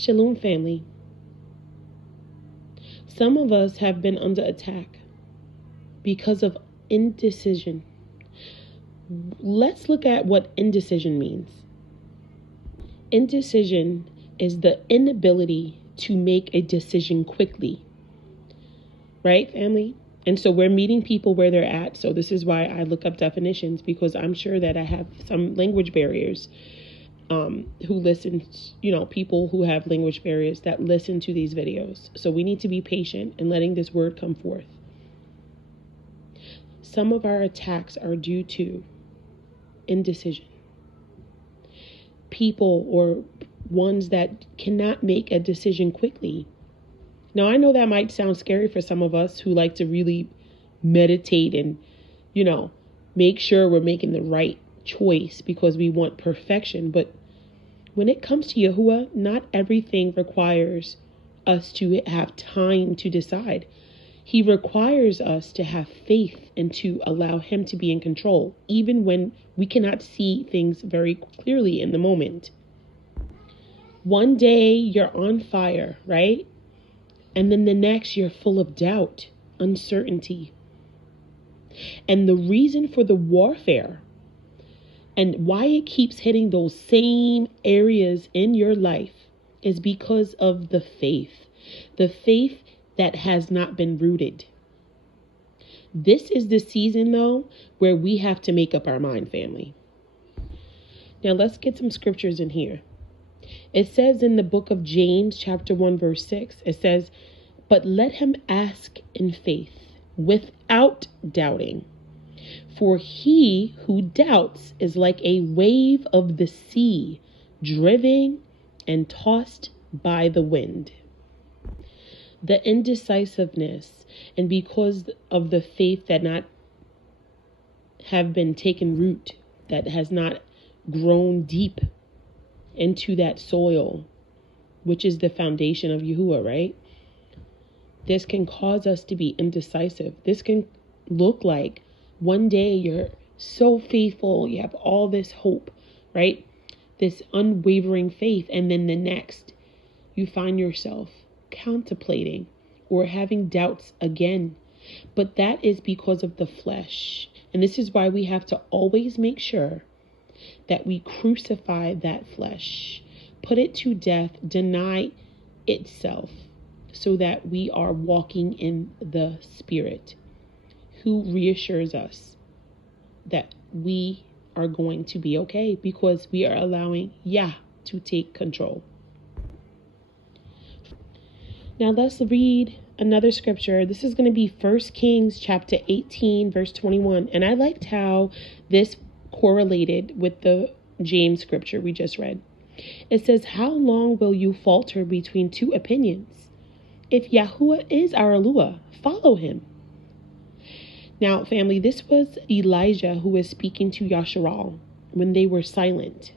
Shalom, family. Some of us have been under attack because of indecision. Let's look at what indecision means. Indecision is the inability to make a decision quickly. Right, family? And so we're meeting people where they're at. So this is why I look up definitions, because I'm sure that I have some language barriers. Who listen, people who have language barriers that listen to these videos. So we need to be patient in letting this word come forth. Some of our attacks are due to indecision. People or ones that cannot make a decision quickly. Now, I know that might sound scary for some of us who like to really meditate and, make sure we're making the right choice because we want perfection. But when it comes to Yahuwah, not everything requires us to have time to decide. He requires us to have faith and to allow him to be in control, even when we cannot see things very clearly in the moment. One day you're on fire, right? And then the next you're full of doubt, uncertainty. And the reason for the warfare and why it keeps hitting those same areas in your life is because of the faith that has not been rooted. This is the season, though, where we have to make up our mind, family. Now, let's get some scriptures in here. It says in the book of James, chapter 1, verse 6, it says, "But let him ask in faith, without doubting. For he who doubts is like a wave of the sea, driven and tossed by the wind." The indecisiveness, and because of the faith that not have been taken root, that has not grown deep into that soil, which is the foundation of Yahuwah, right? This can cause us to be indecisive. This can look like one day you're so faithful, you have all this hope, right? This unwavering faith. And then the next, you find yourself contemplating or having doubts again. But that is because of the flesh. And this is why we have to always make sure that we crucify that flesh, put it to death, deny itself, so that we are walking in the Spirit, who reassures us that we are going to be okay because we are allowing Yah to take control. Now let's read another scripture. This is going to be 1 Kings chapter 18, verse 21. And I liked how this correlated with the James scripture we just read. It says, "How long will you falter between two opinions? If Yahuwah is our Eluah, follow him." Now, family, this was Elijah who was speaking to Yasharal when they were silent.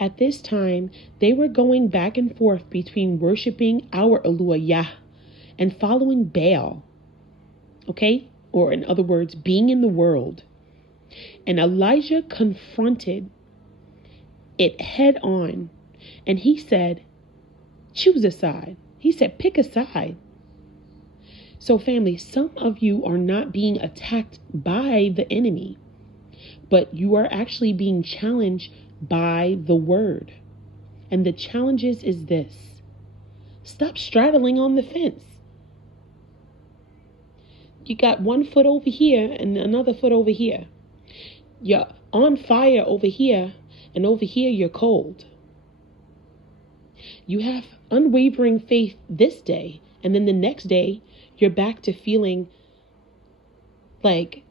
At this time, they were going back and forth between worshiping our Eluah Yah and following Baal. Okay? Or in other words, being in the world. And Elijah confronted it head on. And he said, choose a side. He said, pick a side. So family, some of you are not being attacked by the enemy, but you are actually being challenged by the word. And the challenges is this: stop straddling on the fence. You got one foot over here and another foot over here. You're on fire over here, and over here you're cold. You have unwavering faith this day, and then the next day you're back to feeling like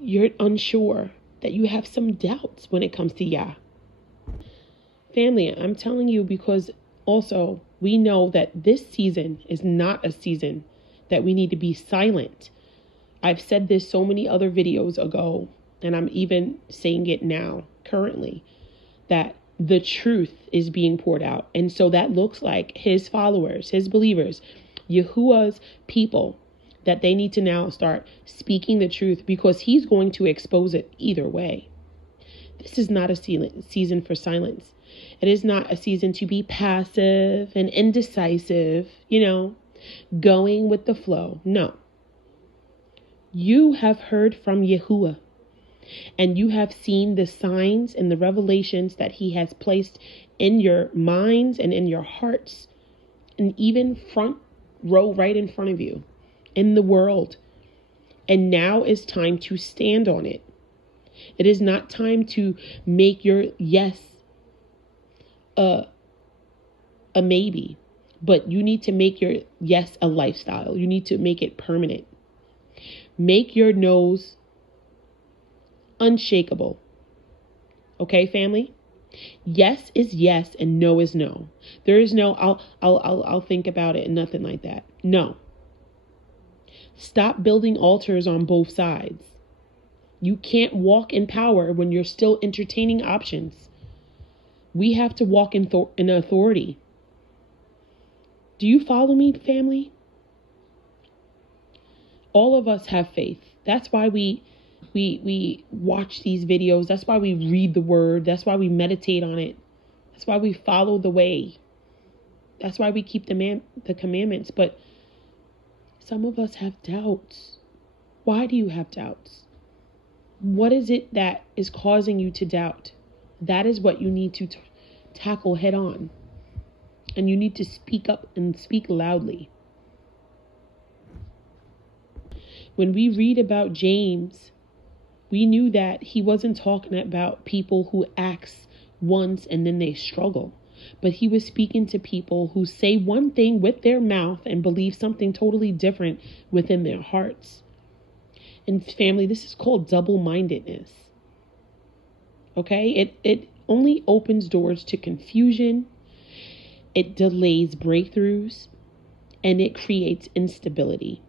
you're unsure, that you have some doubts when it comes to Yah. Family, I'm telling you because also we know that this season is not a season that we need to be silent. I've said this so many other videos ago, and I'm even saying it now, currently, that the truth is being poured out. And so that looks like his followers, his believers, Yahuwah's people, that they need to now start speaking the truth because he's going to expose it either way. This is not a season for silence. It is not a season to be passive and indecisive, going with the flow. No. You have heard from Yahuwah, and you have seen the signs and the revelations that he has placed in your minds and in your hearts, and even front row right in front of you in the world. And now is time to stand on it. It is not time to make your yes a maybe, but you need to make your yes a lifestyle. You need to make it permanent. Make your no's unshakable. Okay, family? Yes is yes and no is no. There is no I'll think about it and nothing like that. No. Stop building altars on both sides. You can't walk in power when you're still entertaining options. We have to walk in authority. Do you follow me, family? All of us have faith. That's why we watch these videos. That's why we read the word. That's why we meditate on it. That's why we follow the way. That's why we keep the commandments. But some of us have doubts. Why do you have doubts? What is it that is causing you to doubt? That is what you need to tackle head on. And you need to speak up and speak loudly. When we read about James, we knew that he wasn't talking about people who ask once and then they struggle. But he was speaking to people who say one thing with their mouth and believe something totally different within their hearts. And family, this is called double-mindedness. Okay? It only opens doors to confusion. It delays breakthroughs. And it creates instability.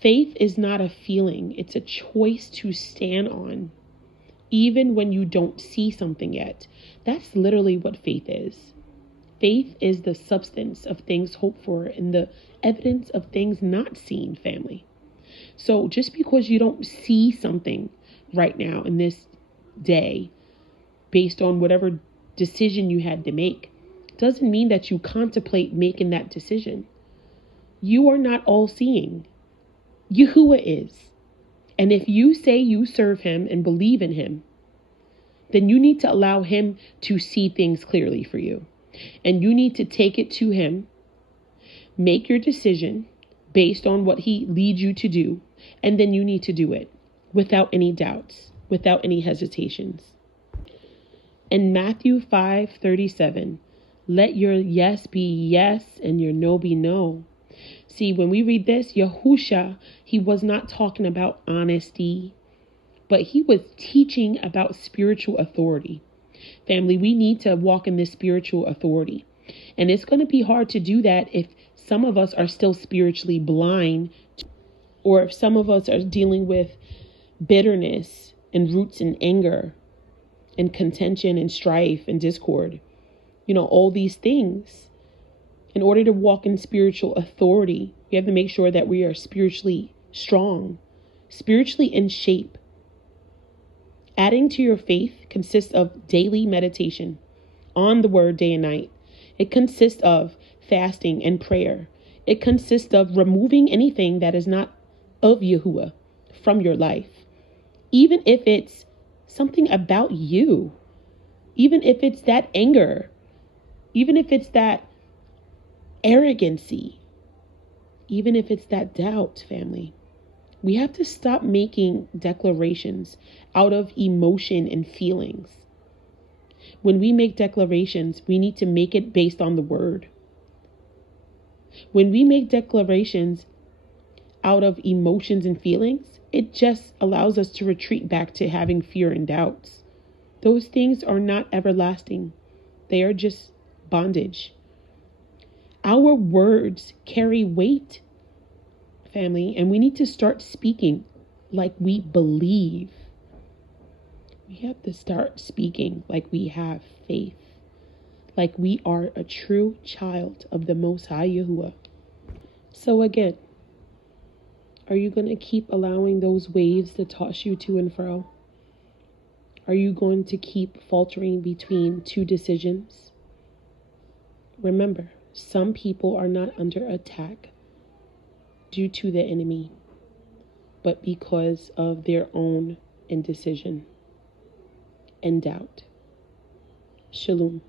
Faith is not a feeling. It's a choice to stand on. Even when you don't see something yet. That's literally what faith is. Faith is the substance of things hoped for and the evidence of things not seen, family. So just because you don't see something right now in this day, based on whatever decision you had to make, doesn't mean that you contemplate making that decision. You are not all seeing. Yahuwah is. And if you say you serve him and believe in him, then you need to allow him to see things clearly for you. And you need to take it to him, make your decision based on what he leads you to do, and then you need to do it without any doubts, without any hesitations. In Matthew 5:37, let your yes be yes and your no be no. See, when we read this, Yahusha, he was not talking about honesty, but he was teaching about spiritual authority. Family, we need to walk in this spiritual authority. And it's going to be hard to do that if some of us are still spiritually blind, or if some of us are dealing with bitterness and roots in anger and contention and strife and discord. All these things. In order to walk in spiritual authority, we have to make sure that we are spiritually strong, spiritually in shape. Adding to your faith consists of daily meditation on the word day and night. It consists of fasting and prayer. It consists of removing anything that is not of Yahuwah from your life. Even if it's something about you, even if it's that anger, even if it's that arrogancy, even if it's that doubt, family. We have to stop making declarations out of emotion and feelings. When we make declarations, we need to make it based on the word. When we make declarations out of emotions and feelings, it just allows us to retreat back to having fear and doubts. Those things are not everlasting. They are just bondage. Our words carry weight, family, and we need to start speaking like we believe. We have to start speaking like we have faith, like we are a true child of the Most High Yahuwah. So again, are you going to keep allowing those waves to toss you to and fro? Are you going to keep faltering between two decisions? Remember, some people are not under attack due to the enemy, but because of their own indecision and doubt. Shalom.